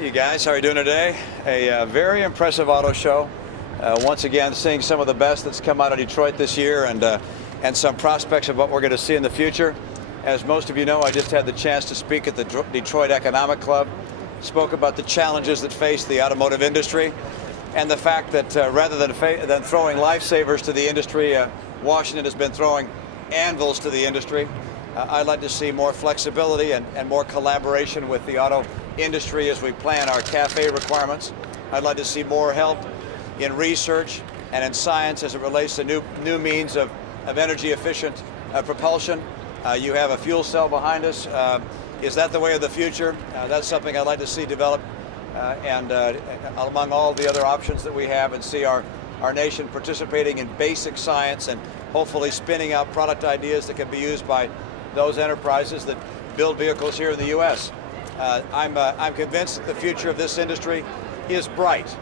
You guys, how are you doing today? A very impressive auto show. Once again, seeing some of the best that's come out of Detroit this year, and some prospects of what we're going to see in the future. As most of you know, I just had the chance to speak at the Detroit Economic Club. Spoke about the challenges that face the automotive industry, and the fact that rather than throwing lifesavers to the industry, Washington has been throwing anvils to the industry. I'd like to see more flexibility and more collaboration with the auto industry as we plan our CAFE requirements. I'd like to see more help in research and in science as it relates to new means of energy efficient propulsion. You have a fuel cell behind us. Is that the way of the future? That's something I'd like to see develop and among all the other options that we have, and see our nation participating in basic science and hopefully spinning out product ideas that can be used by those enterprises that build vehicles here in the U.S. I'm convinced that the future of this industry is bright.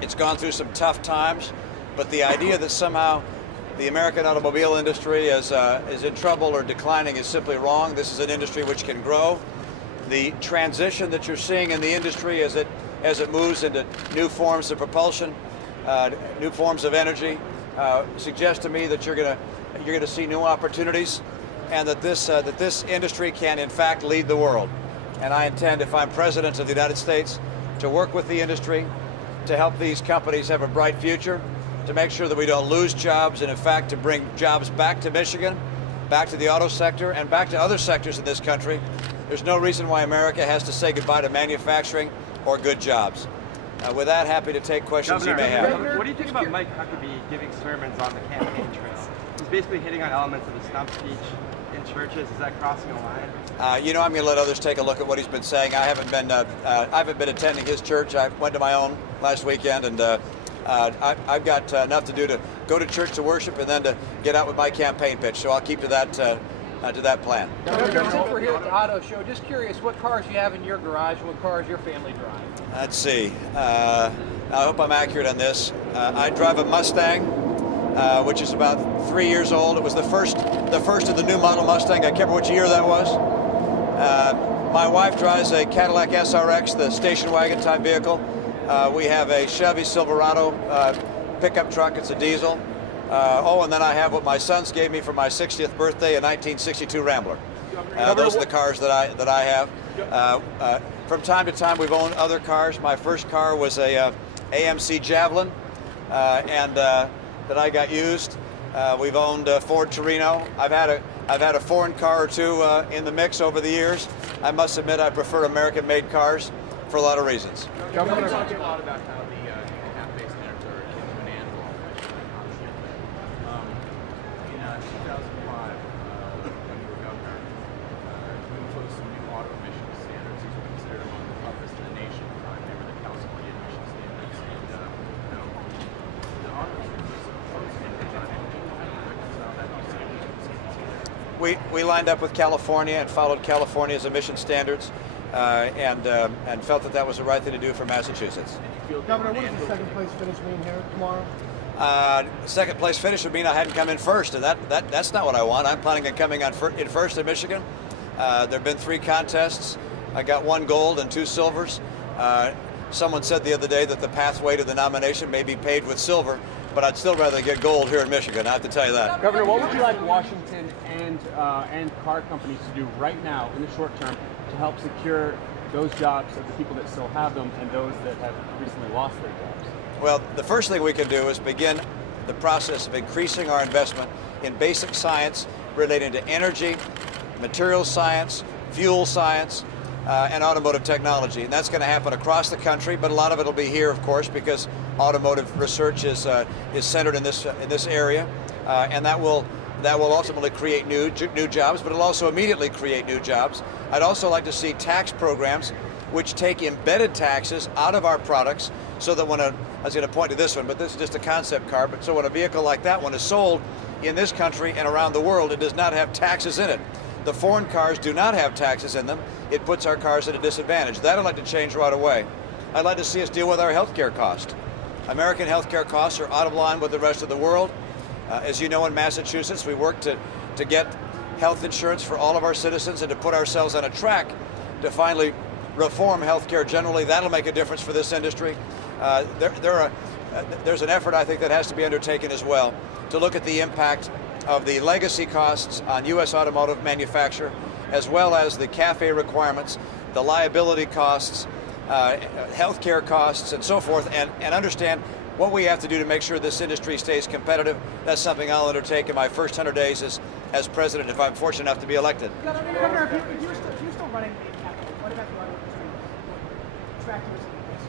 It's gone through some tough times, but the idea that somehow the American automobile industry is in trouble or declining is simply wrong. This is an industry which can grow. The transition that you're seeing in the industry as it moves into new forms of propulsion, new forms of energy, suggests to me that you're going to see new opportunities, and that this industry can in fact lead the world. And I intend, if I'm president of the United States, to work with the industry to help these companies have a bright future, to make sure that we don't lose jobs, and in fact to bring jobs back to Michigan, back to the auto sector, and back to other sectors in this country. There's no reason why America has to say goodbye to manufacturing or good jobs. With that, happy to take questions you may have. Governor, what do you think about Mike Huckabee giving sermons on the campaign trail? He's basically hitting on elements of the stump speech in churches. Is that crossing a line? You know, I'm going to let others take a look at what he's been saying. I haven't been attending his church. I went to my own last weekend, and I've got enough to do to go to church to worship and then to get out with my campaign pitch. So I'll keep to that plan. Governor, since we're here at the auto show, just curious what cars you have in your garage, what cars your family drive? Let's see. I hope I'm accurate on this. I drive a Mustang, which is about 3 years old. It was the first of the new model Mustang. I can't remember which year that was. My wife drives a Cadillac SRX, the station wagon type vehicle. We have a Chevy Silverado pickup truck. It's a diesel. And then I have what my sons gave me for my 60th birthday, a 1962 Rambler. Those are the cars that I have. From time to time, we've owned other cars. My first car was a AMC Javelin, and that I got used. We've owned a Ford Torino. I've had a foreign car or two in the mix over the years. I must admit, I prefer American-made cars for a lot of reasons. Governor, talking a lot about how the CAFE standards are akin to an anvil. In 2005, when you were governor, you imposed some new auto emissions standards. These were considered among the toughest in the nation. They were the California emission standards. And the auto industry was opposed standards on energy. So that We lined up with California and followed California's emission standards, and felt that was the right thing to do for Massachusetts. Governor, what does the second place finish mean here tomorrow? Second place finish would mean I hadn't come in first, and that's not what I want. I'm planning on coming in first in Michigan. There have been 3 contests. I got 1 gold and 2 silvers. Someone said the other day that the pathway to the nomination may be paved with silver, but I'd still rather get gold here in Michigan. I have to tell you that. Governor, what would you like Washington and car companies to do right now in the short term to help secure those jobs of the people that still have them and those that have recently lost their jobs? Well, the first thing we can do is begin the process of increasing our investment in basic science relating to energy, materials science, fuel science, and automotive technology. And that's going to happen across the country, but a lot of it will be here, of course, because automotive research is centered in this area, and that will ultimately create new jobs, but it'll also immediately create new jobs. I'd also like to see tax programs which take embedded taxes out of our products, so that I was going to point to this one, but this is just a concept car, but so when a vehicle like that one is sold in this country and around the world, it does not have taxes in it. The foreign cars do not have taxes in them. It puts our cars at a disadvantage. That I'd like to change right away. I'd like to see us deal with our healthcare cost. American healthcare costs are out of line with the rest of the world. As you know, in Massachusetts, we work to get health insurance for all of our citizens and to put ourselves on a track to finally reform healthcare generally. That'll make a difference for this industry. There's an effort, I think, that has to be undertaken as well to look at the impact of the legacy costs on U.S. automotive manufacture, as well as the CAFE requirements, the liability costs, healthcare costs, and so forth, and understand what we have to do to make sure this industry stays competitive. That's something I'll undertake in my first 100 days as president, if I'm fortunate enough to be elected. Governor, if you're still running the capital, what about the auto industry? Attractive as it is.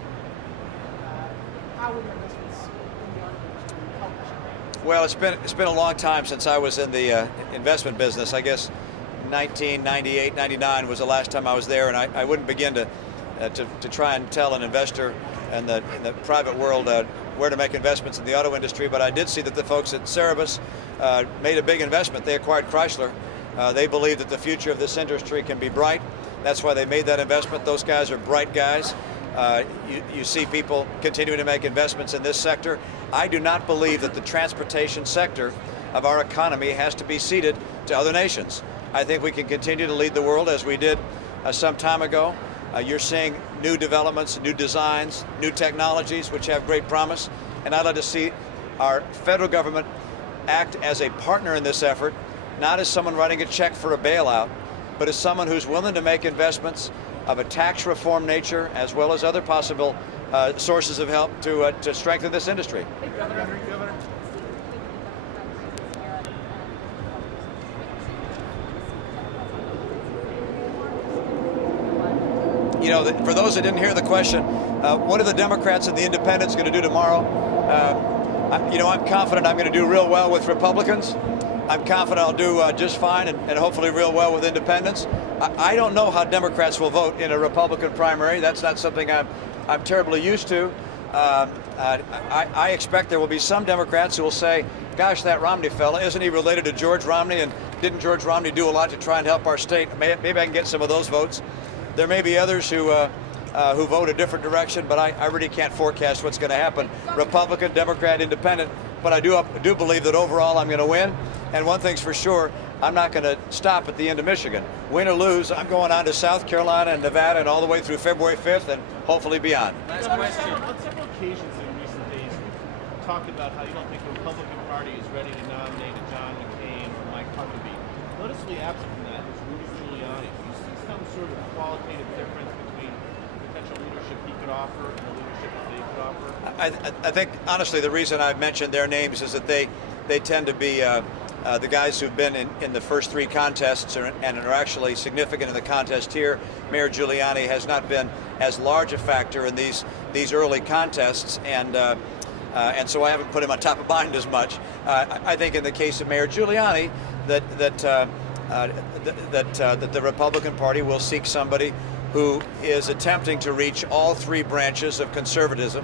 How would your investments in the auto industry help us? Well, it's been a long time since I was in the investment business. I guess 1998, 99 was the last time I was there, and I wouldn't begin to try and tell an investor in the private world where to make investments in the auto industry, but I did see that the folks at Cerebus made a big investment. They acquired Chrysler. They believe that the future of this industry can be bright. That's why they made that investment. Those guys are bright guys. You see people continuing to make investments in this sector. I do not believe that the transportation sector of our economy has to be ceded to other nations. I think we can continue to lead the world as we did some time ago. You're seeing new developments, new designs, new technologies, which have great promise. And I'd like to see our federal government act as a partner in this effort, not as someone writing a check for a bailout, but as someone who's willing to make investments of a tax reform nature, as well as other possible sources of help to strengthen this industry. Governor. You know, for those that didn't hear the question, what are the Democrats and the Independents going to do tomorrow? I'm confident I'm going to do real well with Republicans. I'm confident I'll do just fine and hopefully real well with Independents. I don't know how Democrats will vote in a Republican primary. That's not something I'm terribly used to. I expect there will be some Democrats who will say, gosh, that Romney fella, isn't he related to George Romney? And didn't George Romney do a lot to try and help our state? Maybe I can get some of those votes. There may be others who vote a different direction, but I really can't forecast what's going to happen. Republican, Democrat, Independent, but I do believe that overall I'm going to win. And one thing's for sure, I'm not going to stop at the end of Michigan. Win or lose, I'm going on to South Carolina and Nevada and all the way through February 5th and hopefully beyond. Last question. On several occasions in recent days, you've talked about how you don't think the Republican Party is ready to nominate a John McCain or Mike Huckabee. Noticeably absent from that is Rudy Giuliani. Do you see some sort of qualitative difference between the potential leadership he could offer and the leadership that they could offer? I think, honestly, the reason I've mentioned their names is that they tend to be the guys who've been in the first three contests and are actually significant in the contest here. Mayor Giuliani has not been as large a factor in these early contests, and so I haven't put him on top of mind as much. I think in the case of Mayor Giuliani, that the Republican Party will seek somebody who is attempting to reach all three branches of conservatism: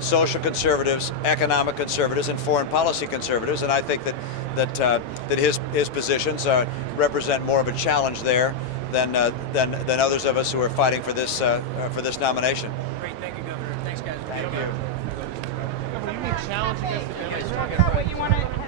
social conservatives, economic conservatives, and foreign policy conservatives. And I think that his positions represent more of a challenge there than others of us who are fighting for this nomination. Great, thank you, Governor. Thanks, guys. Thank you. Governor, you mean challenge against the Democrats? What you want to